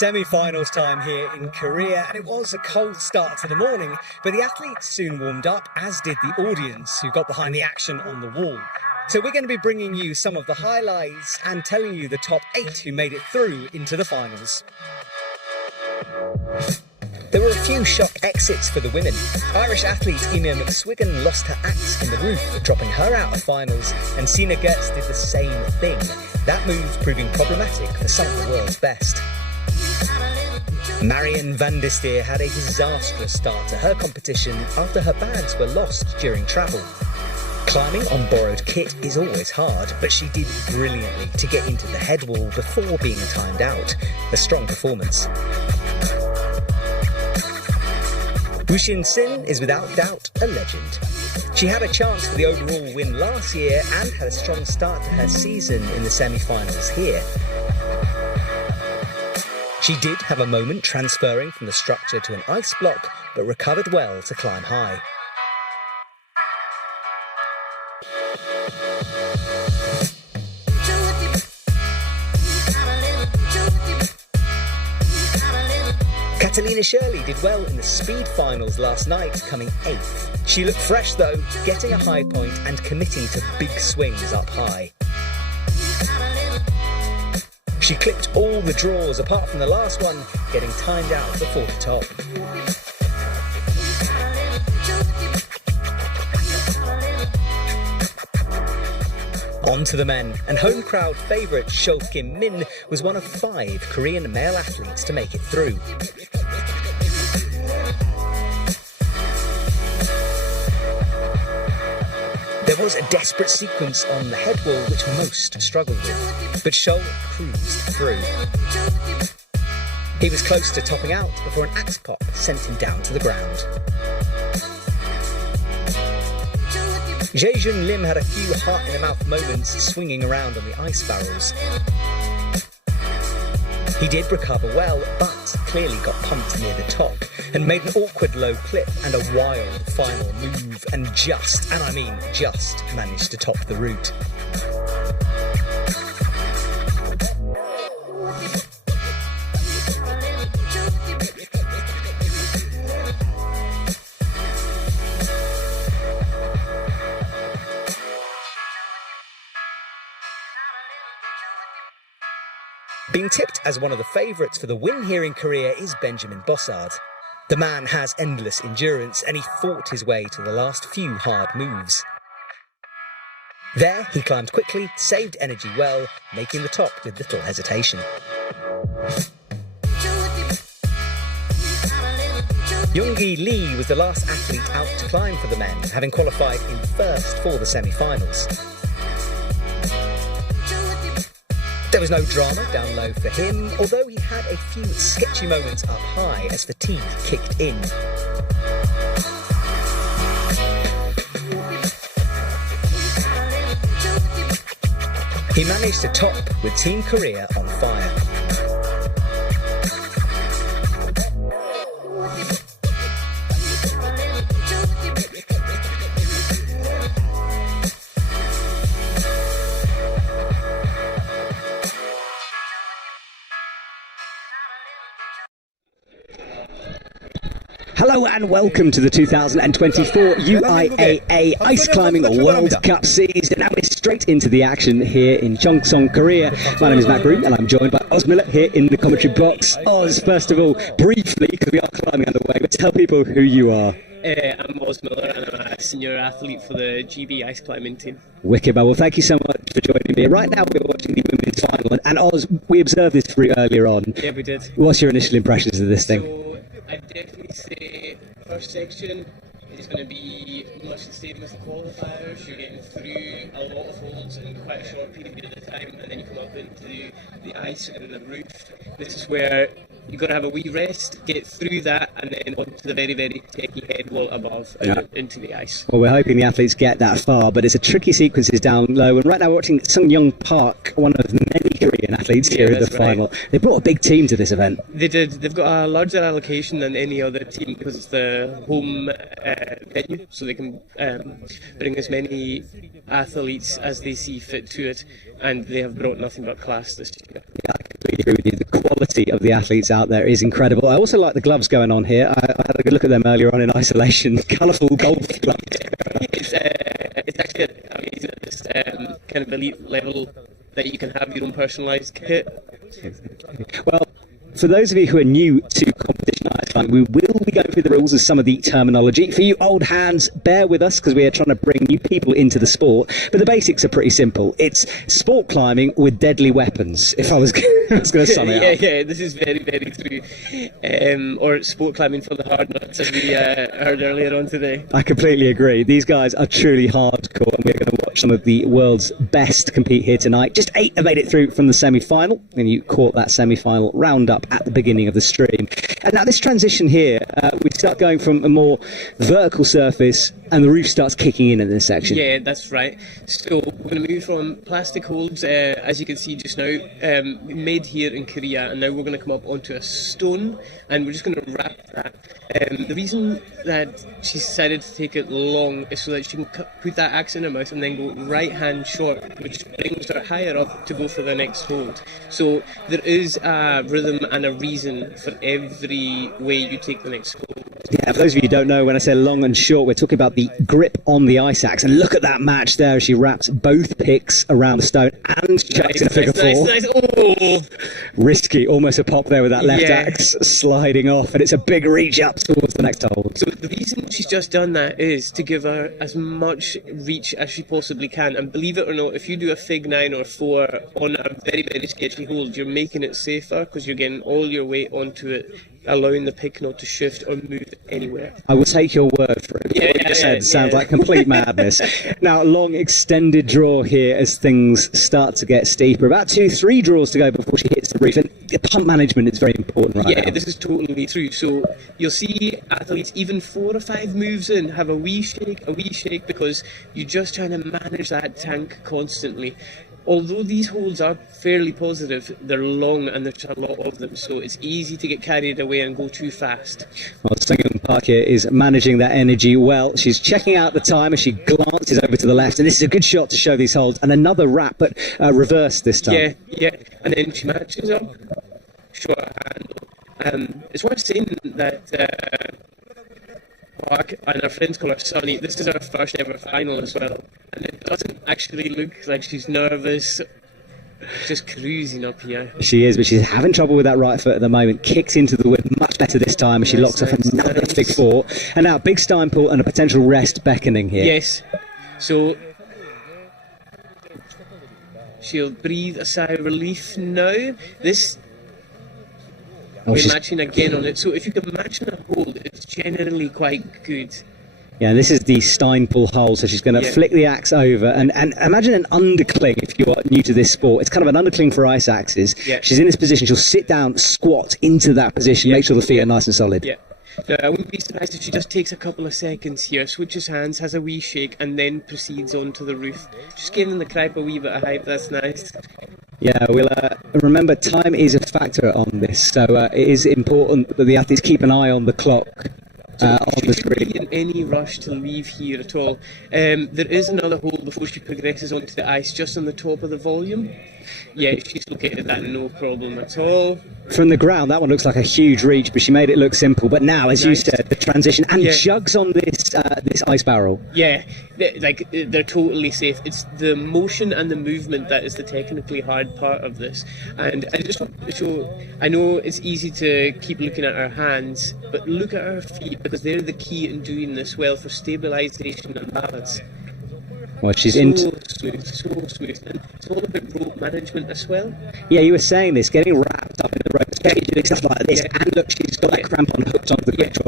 Semi-finals time here in Korea, and it was a cold start to the morning, but the athletes soon warmed up, as did the audience who got behind the action on the wall. So we're going to be bringing you some of the highlights and telling you the top 8 who made it through into the finals. There were a few shock exits for the women. Irish athlete Emma McSwiggan lost her axe in the roof, dropping her out of finals, and Sina Gertz did the same thing. That move proving problematic for some of the world's best. Marion van der Stier had a disastrous start to her competition after her bags were lost during travel. Climbing on borrowed kit is always hard, but she did brilliantly to get into the head wall before being timed out. A strong performance. Woo Shin-sin is without doubt a legend. She had a chance for the overall win last year and had a strong start to her season in the semi-finals here. She did have a moment transferring from the structure to an ice block, but recovered well to climb high. Catalina Shirley did well in the speed finals last night, coming 8th. She looked fresh though, getting a high point and committing to big swings up high. She clipped all the draws apart from the last one, getting timed out before the top. On to the men, and home crowd favourite Sho Kim Min was one of 5 Korean male athletes to make it through. There was a desperate sequence on the head wall which most struggled with, but Sho cruised through. He was close to topping out before an axe pop sent him down to the ground. Jae-jun Lim had a few heart-in-the-mouth moments swinging around on the ice barrels. He did recover well, but clearly got pumped near the top and made an awkward low clip and a wild final move and just, and I mean just, managed to top the route. Being tipped as one of the favourites for the win here in Korea is Benjamin Bossard. The man has endless endurance and he fought his way to the last few hard moves. There he climbed quickly, saved energy well, making the top with little hesitation. Yoongi Lee was the last athlete out to climb for the men, having qualified in first for the semi-finals. There was no drama down low for him, although he had a few sketchy moments up high as fatigue kicked in. He managed to top with Team Korea on fire. Hello and welcome to the 2024 UIAA Ice Climbing World Cup season. And we're straight into the action here in Cheongsong, Korea. My name is Matt Groom and I'm joined by Oz Miller here in the commentary box. Oz, first of all, briefly, because we are climbing underway, but tell people who you are. I'm Oz Miller and I'm a senior athlete for the GB ice climbing team. Wicked, well, thank you so much for joining me. Right now we're watching the women's final, and Oz, we observed this for you earlier on. Yeah, we did. What's your initial impressions of this thing? So, I'd definitely say first section is going to be much the same as the qualifiers. You're getting through a lot of holds in quite a short period of time, and then you come up into the ice and the roof. This is where you've got to have a wee rest, get through that, and then onto the very, very techy head wall above and into the ice. Well, we're hoping the athletes get that far, but it's a tricky sequences down low. And right now we're watching Sung Young Park, one of many Korean athletes here in the final. They brought a big team to this event. They did. They've got a larger allocation than any other team because it's the home venue, so they can bring as many athletes as they see fit to it, and they have brought nothing but class this year. Yeah, I completely agree with you. The quality of the athletes out there is incredible. I also like the gloves going on here. I had a good look at them earlier on in isolation. Colourful golf gloves. It's actually amazing at this kind of elite level that you can have your own personalised kit. Well, for those of you who are new to competition ice climbing, we will be going through the rules and some of the terminology. For you old hands, bear with us because we are trying to bring new people into the sport. But the basics are pretty simple. It's sport climbing with deadly weapons, if I was going to sum it up. Yeah, this is very, very true. Or sport climbing for the hard nuts, as we heard earlier on today. I completely agree. These guys are truly hardcore, and we're going to watch some of the world's best compete here tonight. Just 8 have made it through from the semi-final, and you caught that semi-final roundup at the beginning of the stream. And now this transition here, we start going from a more vertical surface and the roof starts kicking in this section. Yeah, that's right. So we're going to move from plastic holds, as you can see just now, made here in Korea, and now we're going to come up onto a stone and we're just going to wrap that. The reason that she decided to take it long is so that she can put that axe in her mouth and then go right hand short, which brings her higher up to go for the next hold. So there is a rhythm and a reason for every way you take the next hold. Yeah, for those of you who don't know, when I say long and short, we're talking about the grip on the ice axe. And look at that match there as she wraps both picks around the stone and chucks in a figure four. Nice. Oh. Risky, almost a pop there with that left axe sliding off, and it's a big reach up towards the next hole. So the reason she's just done that is to give her as much reach as she possibly can. And believe it or not, if you do a fig 9 or 4 on a very, very sketchy hold, you're making it safer because you're getting all your weight onto it, allowing the pick not to shift or move anywhere. I will take your word for it. What you just said sounds like complete madness. Now, long extended draw here as things start to get steeper. About 2-3 draws to go before she hits the reef. And the pump management is very important right now. Yeah, this is totally true. So you'll see athletes even 4 or 5 moves in have a wee shake because you're just trying to manage that tank constantly. Although these holds are fairly positive, they're long and there's a lot of them, so it's easy to get carried away and go too fast. Well, Cheongsong Park here is managing that energy well. She's checking out the time as she glances over to the left, and this is a good shot to show these holds, and another wrap, but reverse this time. Yeah, and then she matches up, short handle. It's worth saying that Park and our friends call her Sunny. This is our first ever final as well, and it doesn't actually look like she's nervous, just cruising up here. She is, but she's having trouble with that right foot at the moment. Kicks into the wood much better this time as she locks off another fig 4. And now big stein pull and a potential rest beckoning here. Yes, so she'll breathe a sigh of relief now. We're matching again on it, so if you can match in a hold, it's generally quite good. Yeah, this is the stein pull hole, so she's going to flick the axe over, and imagine an undercling if you are new to this sport. It's kind of an undercling for ice axes. Yeah. She's in this position, she'll sit down, squat into that position, make sure the feet are nice and solid. Yeah. Now, I wouldn't be surprised if she just takes a couple of seconds here, switches hands, has a wee shake, and then proceeds onto the roof. Just giving the crowd a wee bit of hype, that's nice. Yeah, we'll remember time is a factor on this, so it is important that the athletes keep an eye on the clock. On the screen. She shouldn't be in any rush to leave here at all. There is another hole before she progresses onto the ice, just on the top of the volume. Yeah, she's located that no problem at all. From the ground, that one looks like a huge reach, but she made it look simple. But now, as you said, the transition and jugs on this ice barrel. Yeah, they're totally safe. It's the motion and the movement that is the technically hard part of this. And I just want to show, I know it's easy to keep looking at her hands, but look at her feet, because they're the key in doing this well for stabilisation and balance. Well, she's so smooth. And it's all about rope management as well. Yeah, you were saying this, getting wrapped up in the rope, especially doing stuff like this. And look, she's got that cramp on hooked onto the quick draw.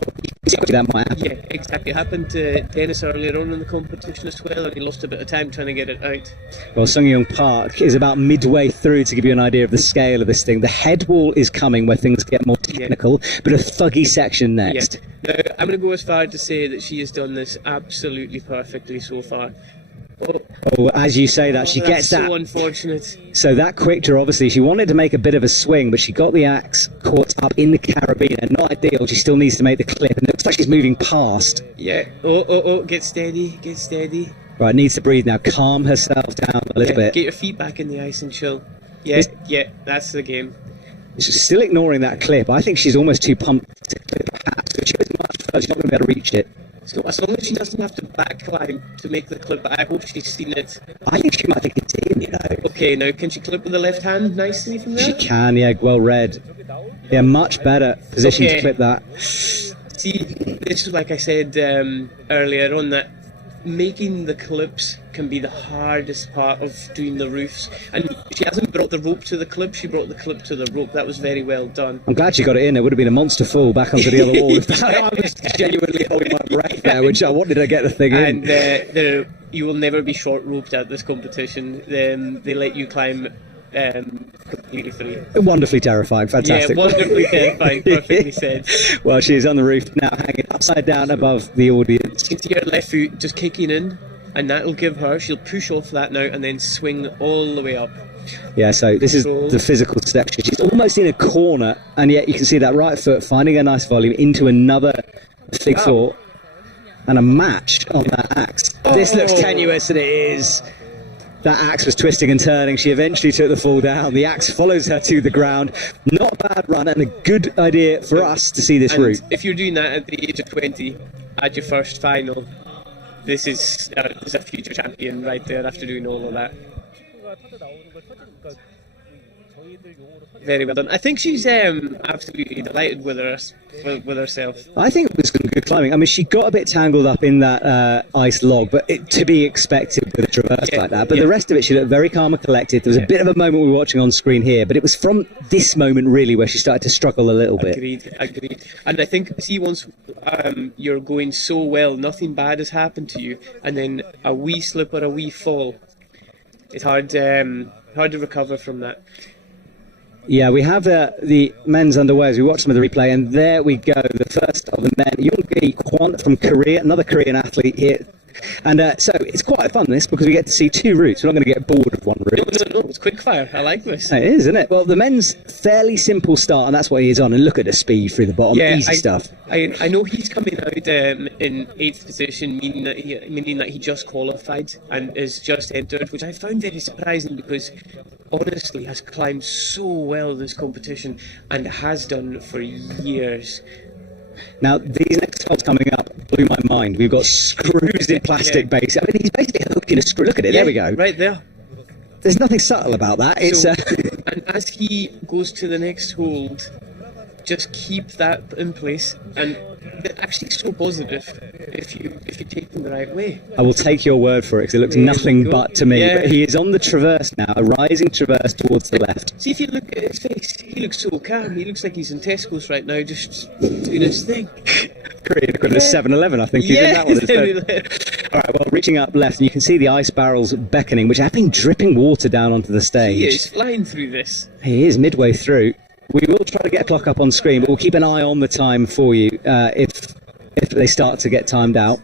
That might happen. Yeah, exactly. It happened to Dennis earlier on in the competition as well, and he lost a bit of time trying to get it out. Well, Cheongsong Park is about midway through, to give you an idea of the scale of this thing. The head wall is coming where things get more technical, but a thuggy section next. Yeah. Now, I'm going to go as far to say that she has done this absolutely perfectly so far. Oh, as you say that, she gets that. So unfortunate. So that quick draw, obviously, she wanted to make a bit of a swing, but she got the axe caught up in the carabiner. Not ideal. She still needs to make the clip, and it looks like she's moving past. Yeah. Get steady. Right, needs to breathe now. Calm herself down a little bit. Get your feet back in the ice and chill. Yeah, that's the game. She's still ignoring that clip. I think she's almost too pumped to clip perhaps. If she was much further, she's not going to be able to reach it. So as long as she doesn't have to back climb to make the clip, I hope she's seen it. I think she might have continued, you know. Okay, now can she clip with the left hand nicely from there? She can, yeah, well read. Yeah, much better position to clip that. See, this is like I said earlier on, that making the clips can be the hardest part of doing the roofs, and she hasn't brought the rope to the clip, she brought the clip to the rope. That was very well done. I'm glad she got it in. It would have been a monster fall back onto the other wall. I was genuinely holding my breath there, which I wanted to get the thing in. And you will never be short roped at this competition. They let you climb completely free. Wonderfully terrifying, fantastic. Yeah, wonderfully terrifying, perfectly said. Well, she is on the roof now, hanging upside down above the audience. You can see her left foot just kicking in, and that'll give her, she'll push off that now and then swing all the way up. Yeah, so this is the physical section. She's almost in a corner, and yet you can see that right foot finding a nice volume into another fig four, and a match on that axe. This looks tenuous, and it is. That axe was twisting and turning. She eventually took the fall down. The axe follows her to the ground. Not a bad run and a good idea for us to see this route. If you're doing that at the age of 20, at your first final, this is a future champion right there after doing all of that. Very well done. I think she's absolutely delighted with herself. I think it was good climbing. I mean, she got a bit tangled up in that ice log, but to be expected with a traverse like that. But the rest of it, she looked very calm and collected. There was a bit of a moment we were watching on screen here, but it was from this moment really where she started to struggle a little bit. Agreed. And I think, see, once you're going so well, nothing bad has happened to you, and then a wee slip or a wee fall, it's hard to recover from that. Yeah, we have the men's underway as we watch some of the replay, and there we go, the first of the men, Yoongi Kwon from Korea, another Korean athlete here. And so it's quite fun, this, because we get to see two routes. We're not going to get bored of one route. No, it's quick fire. I like this. It is, isn't it? Well, the men's fairly simple start, and that's what he is on. And look at the speed through the bottom. Easy stuff. I know he's coming out in 8th position, meaning that he just qualified and is just entered, which I found very surprising because honestly has climbed so well this competition and has done for years. Now, these next 12 coming up blew my mind. We've got screws in plastic base. I mean, he's basically hooking a screw. Look at it, there we go. Right there. There's nothing subtle about that. It's and as he goes to the next hold, just keep that in place, and they're actually so positive if you take them the right way. I will take your word for it, because it looks nothing but to me. But he is on the traverse now, a rising traverse towards the left. See, if you look at his face, he looks so calm. He looks like he's in Tesco's right now, just doing his thing. Korean equivalent of 7-Eleven, I think he's in that one. All right, well, reaching up left, and you can see the ice barrels beckoning, which have been dripping water down onto the stage. He is flying through this. He is midway through. We will try to get a clock up on screen, but we'll keep an eye on the time for you if they start to get timed out.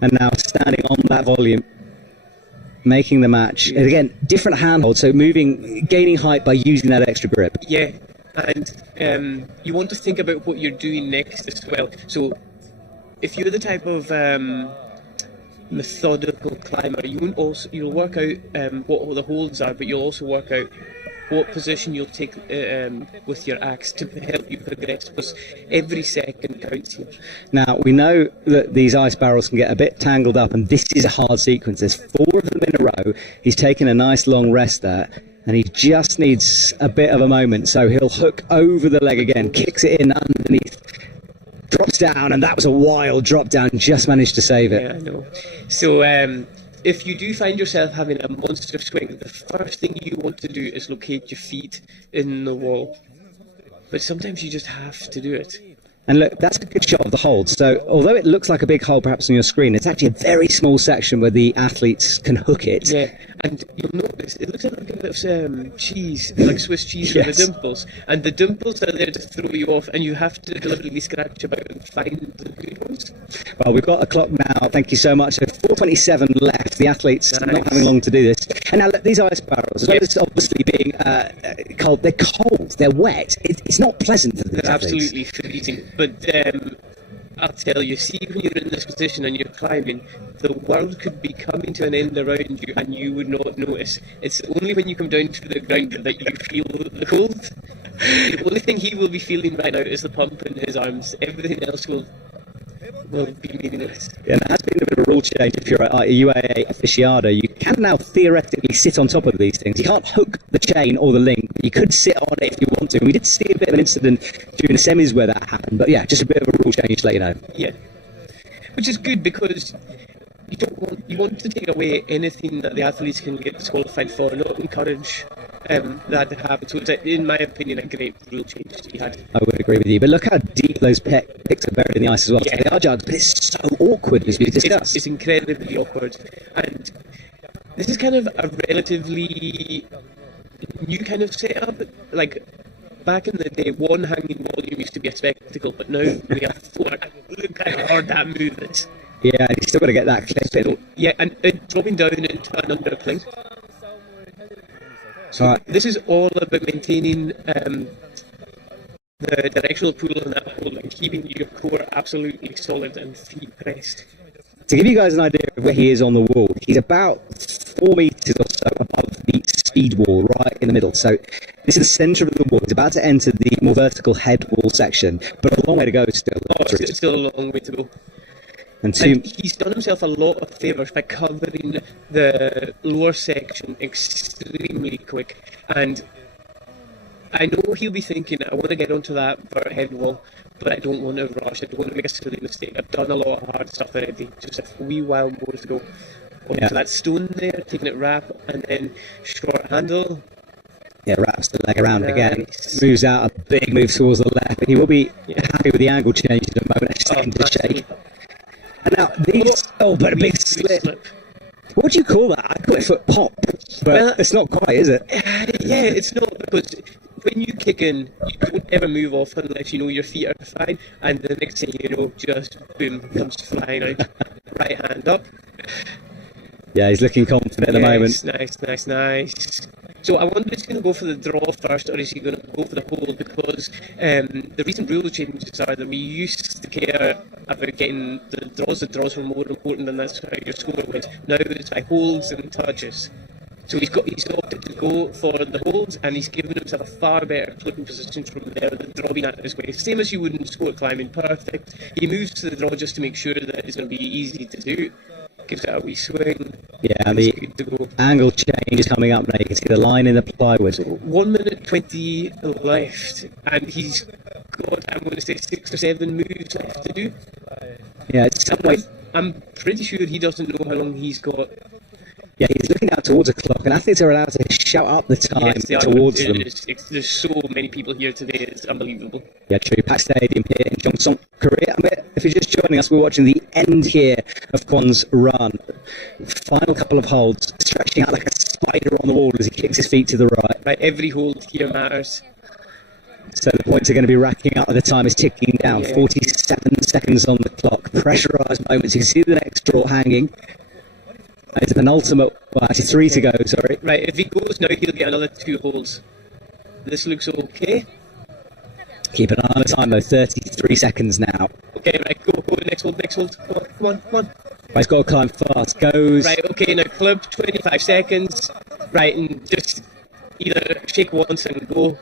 And now standing on that volume, making the match. And again, different handhold, so gaining height by using that extra grip. Yeah, and you want to think about what you're doing next as well. So if you're the type of methodical climber, you'll work out what the holds are, but you'll also work out what position you'll take with your axe to help you progress, because every second counts here. Now, we know that these ice barrels can get a bit tangled up, and this is a hard sequence. There's 4 of them in a row. He's taking a nice long rest there, and he just needs a bit of a moment, so he'll hook over the leg again, kicks it in underneath, drops down, and that was a wild drop down, just managed to save it. Yeah, I know. So, if you do find yourself having a monster swing, the first thing you want to do is locate your feet in the wall. But sometimes you just have to do it. And look, that's a good shot of the hold. So although it looks like a big hole perhaps on your screen, it's actually a very small section where the athletes can hook it. Yeah, and you'll notice it looks like a bit of cheese, like Swiss cheese with the dimples. And the dimples are there to throw you off, and you have to deliberately scratch about and find the good ones. Well, we've got a clock now. Thank you so much. So 4:27 left. The athletes not having long to do this. And now look, these ice barrels, as well as obviously being cold, they're cold, they're wet. It's not pleasant for the athletes. Absolutely freezing. But I'll tell you, see, when you're in this position and you're climbing, the world could be coming to an end around you and you would not notice. It's only when you come down to the ground that you feel the cold. The only thing he will be feeling right now is the pump in his arms. Everything else will be meaningless. Yeah, there has been a bit of a rule change. If you're a UIAA aficionado, you can now theoretically sit on top of these things. You can't hook the chain or the link, but you could sit on it if you want to. And we did see a bit of an incident during the semis where that happened, but yeah, just a bit of a rule change to let you know. Yeah, which is good because you want to take away anything that the athletes can get disqualified for, not encourage that to happen. So it's, in my opinion, a great rule change to be had. I would agree with you, but look how deep those picks are buried in the ice as well. Yeah. So they are jugs, but it's so awkward, as we discussed. It's incredibly awkward, and this is kind of a relatively new kind of setup. Like back in the day, one hanging volume used to be a spectacle, but now we have 4. Look how hard that move is. Yeah, you still got to get that clip in. Yeah, and dropping down into an undercling. So this is all about maintaining the directional pull on that hold and keeping your core absolutely solid and feet pressed. To give you guys an idea of where he is on the wall, he's about 4 metres or so above the speed wall, right in the middle. So this is the centre of the wall. He's about to enter the more vertical head wall section, but a long way to go still. It's still a long way to go. And he's done himself a lot of favours by covering the lower section extremely quick. And I know he'll be thinking, I want to get onto that head wall, but I don't want to rush. I don't want to make a silly mistake. I've done a lot of hard stuff already. Just a wee while more to go. Onto that stone there, taking it wrap, and then short handle. Yeah, wraps the leg around again, moves out a big move towards the left, and he will be happy with the angle change in a moment. Second to shake. And now these, but a big slip. What do you call that? I call it foot pop, but it's not quite, is it? Yeah, it's not, because when you kick in, you don't ever move off unless you know your feet are fine, and the next thing you know, just boom, comes flying out. Right hand up. Yeah, he's looking confident at the moment. Nice. So I wonder if he's going to go for the draw first, or is he going to go for the hold? Because the recent rule changes are that we used to care about getting the draws. The draws were more important, and that's how your score went. Now it's by holds and touches. So he's opted to go for the holds, and he's given himself a far better flipping position from there, the draw being at his way. Same as you would in sport climbing, perfect. He moves to the draw just to make sure that it's going to be easy to do. Gives it a wee swing. Yeah, and the angle change is coming up now. You can see the line in the plywood. 1 minute 20 left, and he's got, I'm going to say, 6 or 7 moves left to do. Yeah, it's I'm pretty sure he doesn't know how long he's got. Yeah, he's looking out towards a clock, and athletes are allowed to shout up the time towards them. There's so many people here today, it's unbelievable. Yeah, true. Packed stadium here in Cheongsong, Korea. If you're just joining us, we're watching the end here of Kwon's run. Final couple of holds, stretching out like a spider on the wall as he kicks his feet to the right. Right, every hold here matters. So the points are going to be racking up, and the time is ticking down. 47 seconds on the clock. Pressurised moments. You can see the next draw hanging. It's a penultimate, well, actually 3 to go, sorry. Right, if he goes now, he'll get another 2 holds. This looks okay. Keep an eye on the time, though. 33 seconds now. Okay, right, go, next hold. Come on. Right, he's got to climb fast. Goes. Right, okay, now club, 25 seconds. Right, and just either shake once and go.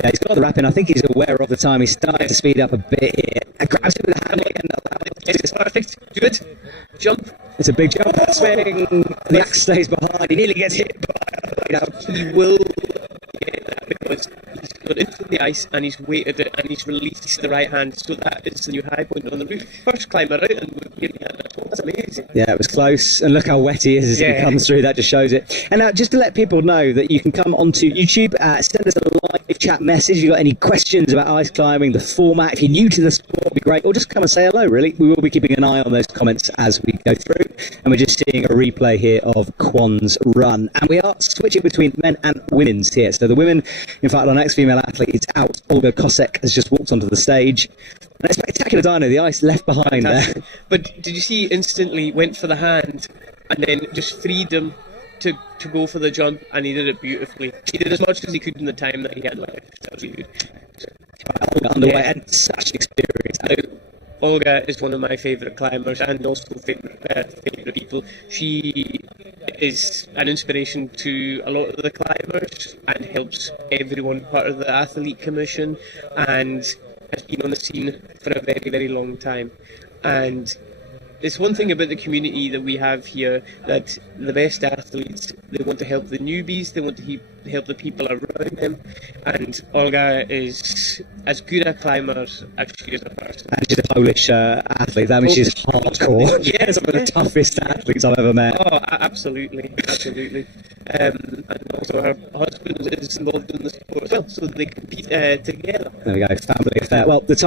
Yeah, he's got the wrap in. I think he's aware of the time. He's starting to speed up a bit here. And grabs him with the hand again. It's perfect. Good. Jump. It's a big jump. Swing. The axe stays behind. He nearly gets hit by He will get that because he's got into the ice and he's weighted it and he's released the right hand. So that is the new high point on the roof. First climber out and we're getting at that. That's amazing. Yeah, it was close. And look how wet he is as he comes through. That just shows it. And now, just to let people know that you can come onto YouTube, send us a live chat message. If you've got any questions about ice climbing, the format, if you're new to the sport, it'd be great. Or just come and say hello, really. We will be keeping an eye on those comments as we go through. And we're just seeing a replay here of Kwon's run. And we are switching between men and women's here. So the women, in fact, our next female athlete is out. Olga Kosek has just walked onto the stage. And a spectacular dyno, the ice left behind there. But did you see instantly went for the hand and then just freed him to go for the jump, and he did it beautifully. He did as much as he could in the time that he had left. That was really good. Underway and such experience. Olga is one of my favourite climbers and also favourite people. She is an inspiration to a lot of the climbers and helps everyone part of the athlete commission and has been on the scene for a very, very long time. And it's one thing about the community that we have here, that the best athletes, they want to help the newbies, they want to help the people around them, and Olga is as good a climber as she is a person. And she's a Polish athlete. That means she's hardcore. She's one of the toughest athletes I've ever met. Oh, absolutely. And also her husband is involved in the sport as well, so they compete together. There we go, family affair. Well, the time